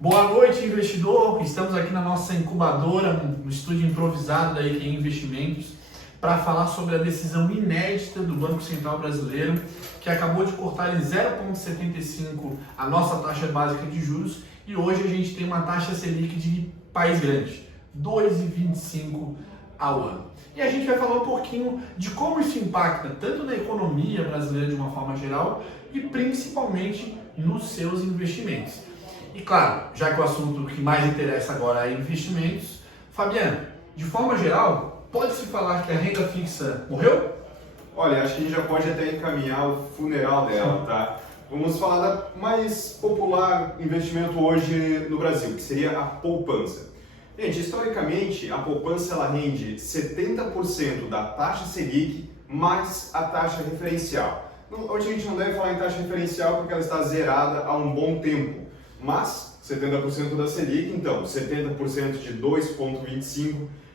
Boa noite, investidor. Estamos aqui na nossa incubadora, um estúdio improvisado da EQI Investimentos, para falar sobre a decisão inédita do Banco Central Brasileiro, que acabou de cortar em 0,75 a nossa taxa básica de juros e hoje a gente tem uma taxa Selic de país grande, 2,25 ao ano. E a gente vai falar um pouquinho de como isso impacta tanto na economia brasileira de uma forma geral e principalmente nos seus investimentos. E claro, já que o assunto que mais interessa agora é investimentos, Fabiano, de forma geral, pode-se falar que a renda fixa morreu? Olha, acho que a gente já pode até encaminhar o funeral dela, tá? Vamos falar da mais popular investimento hoje no Brasil, que seria a poupança. Gente, historicamente, a poupança ela rende 70% da taxa Selic mais a taxa referencial. Hoje a gente não deve falar em taxa referencial porque ela está zerada há um bom tempo. Mas 70% da Selic, então 70% de 2,25,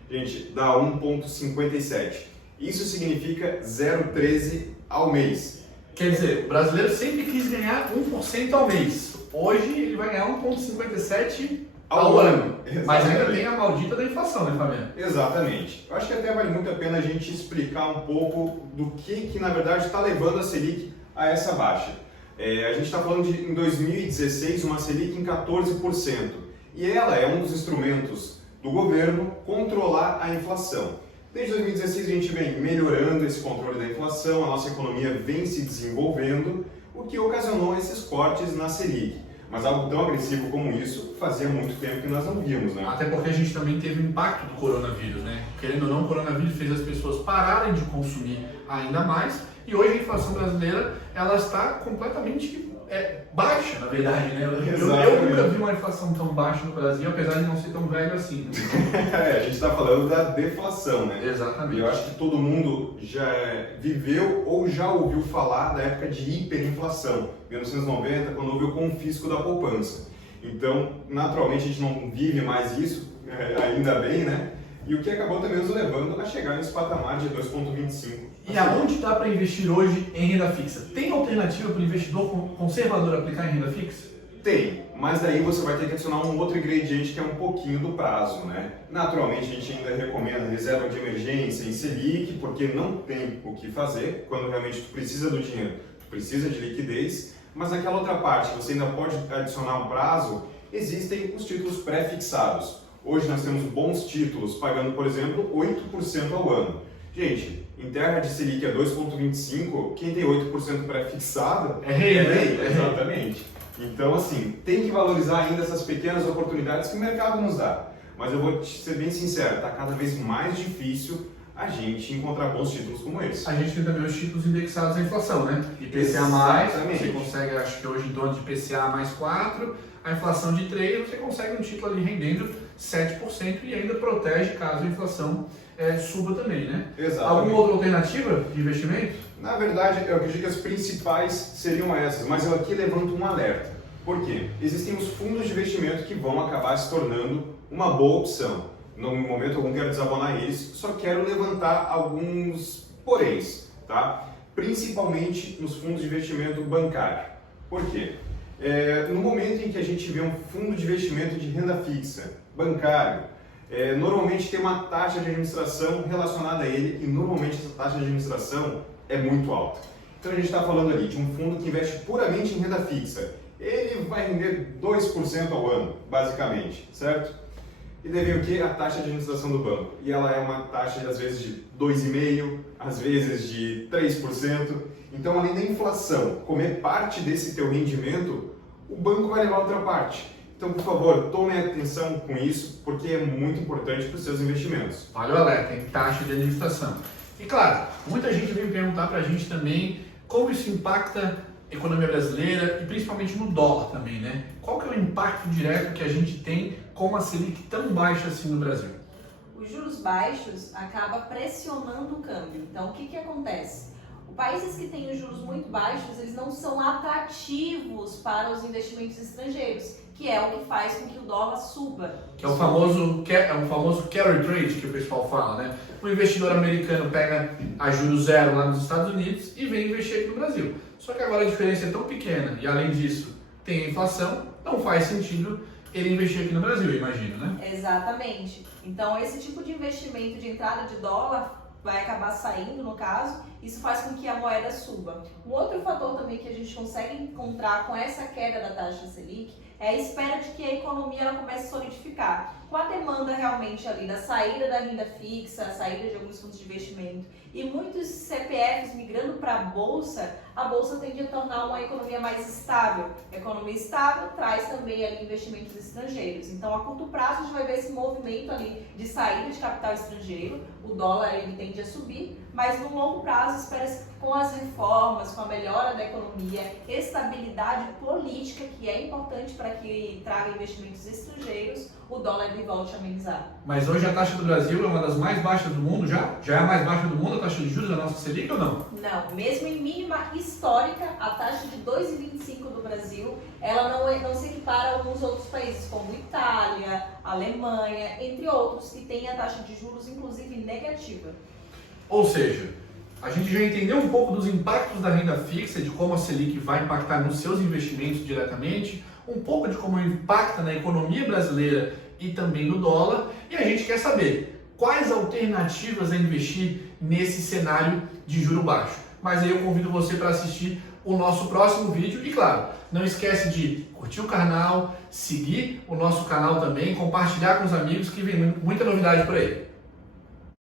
gente, dá 1,57. Isso significa 0,13 ao mês. Quer dizer, o brasileiro sempre quis ganhar 1% ao mês. Hoje ele vai ganhar 1,57 ao ano. Mas ainda tem a maldita da inflação, né, Fabiano? Exatamente. Eu acho que até vale muito a pena a gente explicar um pouco do que na verdade está levando a Selic a essa baixa. A gente está falando de, em 2016, uma Selic em 14%. E ela é um dos instrumentos do governo controlar a inflação. Desde 2016 a gente vem melhorando esse controle da inflação, a nossa economia vem se desenvolvendo, o que ocasionou esses cortes na Selic. Mas algo tão agressivo como isso fazia muito tempo que nós não víamos, né? Até porque a gente também teve o impacto do coronavírus, né? Querendo ou não, o coronavírus fez as pessoas pararem de consumir ainda mais e hoje a inflação brasileira ela está completamente baixa, na verdade, né? Eu nunca vi uma inflação tão baixa no Brasil, apesar de não ser tão velho assim. A gente está falando da deflação, né? Exatamente. E eu acho que todo mundo já viveu ou já ouviu falar da época de hiperinflação, 1990, quando houve o confisco da poupança. Então, naturalmente, a gente não vive mais isso, ainda bem, né? E o que acabou também nos levando a chegar nesse patamar de 2,25. E aonde dá para investir hoje em renda fixa? Tem alternativa para o investidor conservador aplicar em renda fixa? Tem, mas daí você vai ter que adicionar um outro ingrediente que é um pouquinho do prazo, né? Naturalmente, a gente ainda recomenda reserva de emergência em Selic, porque não tem o que fazer quando realmente tu precisa do dinheiro, tu precisa de liquidez, mas naquela outra parte que você ainda pode adicionar um prazo, existem os títulos pré-fixados. Hoje nós temos bons títulos pagando, por exemplo, 8% ao ano. Gente, em terra de Selic a 2,25, quem tem 8% pré-fixado é rei, né? Exatamente. Então, assim, tem que valorizar ainda essas pequenas oportunidades que o mercado nos dá. Mas eu vou ser bem sincero, está cada vez mais difícil a gente encontrar bons títulos como esse. A gente tem também os títulos indexados à inflação, né? IPCA+, você consegue, acho que hoje em torno de IPCA mais 4, a inflação de 3, você consegue um título ali rendendo 7% e ainda protege caso a inflação suba também, né? Exatamente. Alguma outra alternativa de investimento? Na verdade, eu acredito que as principais seriam essas, mas eu aqui levanto um alerta. Por quê? Existem os fundos de investimento que vão acabar se tornando uma boa opção. No momento algum quero desabonar isso, só quero levantar alguns poréns, tá? Principalmente nos fundos de investimento bancário. Por quê? No momento em que a gente vê um fundo de investimento de renda fixa bancário, normalmente tem uma taxa de administração relacionada a ele e normalmente essa taxa de administração é muito alta. Então a gente está falando ali de um fundo que investe puramente em renda fixa. Ele vai render 2% ao ano, basicamente, certo? E daí vem o que? A taxa de administração do banco. E ela é uma taxa, às vezes, de 2,5%, às vezes de 3%. Então, além da inflação comer parte desse teu rendimento, o banco vai levar outra parte. Então, por favor, tome atenção com isso, porque é muito importante para os seus investimentos. Olha o alerta, tem taxa de administração. E claro, muita gente vem perguntar para a gente também como isso impacta a economia brasileira e principalmente no dólar também, né? Qual que é o impacto direto que a gente tem com uma Selic tão baixa assim no Brasil? Os juros baixos acabam pressionando o câmbio. Então, o que acontece? Países que têm os juros muito baixos, eles não são atrativos para os investimentos estrangeiros, que é o que faz com que o dólar suba. Que é o famoso carry trade que o pessoal fala, né? O investidor americano pega a juros zero lá nos Estados Unidos e vem investir aqui no Brasil. Só que agora a diferença é tão pequena e além disso tem a inflação, não faz sentido ele investir aqui no Brasil, eu imagino, né? Exatamente. Então, esse tipo de investimento de entrada de dólar vai acabar saindo, no caso, isso faz com que a moeda suba. Um outro fator também que a gente consegue encontrar com essa queda da taxa Selic é a espera de que a economia ela comece a solidificar. Com a demanda realmente ali da saída da renda fixa, a saída de alguns fundos de investimento e muitos CPFs migrando para a bolsa tende a tornar uma economia mais estável. A economia estável traz também ali investimentos estrangeiros. Então, a curto prazo, a gente vai ver esse movimento ali de saída de capital estrangeiro. O dólar ele tende a subir, mas no longo prazo espera-se que com as reformas, com a melhora da economia, estabilidade política, que é importante para que traga investimentos estrangeiros, o dólar ele volte a amenizar. Mas hoje a taxa do Brasil é uma das mais baixas do mundo já? Já é a mais baixa do mundo a taxa de juros da nossa Selic ou não? Não, mesmo em mínima histórica, a taxa de 2,25 do Brasil, ela não se equipara a alguns outros países, como Itália, Alemanha, entre outros, que têm a taxa de juros, inclusive, negativa. Ou seja, a gente já entendeu um pouco dos impactos da renda fixa, de como a Selic vai impactar nos seus investimentos diretamente, um pouco de como impacta na economia brasileira e também no dólar, e a gente quer saber quais alternativas a investir nesse cenário de juro baixo. Mas aí eu convido você para assistir o nosso próximo vídeo e, claro, não esquece de curtir o canal, seguir o nosso canal também, compartilhar com os amigos que vem muita novidade por aí.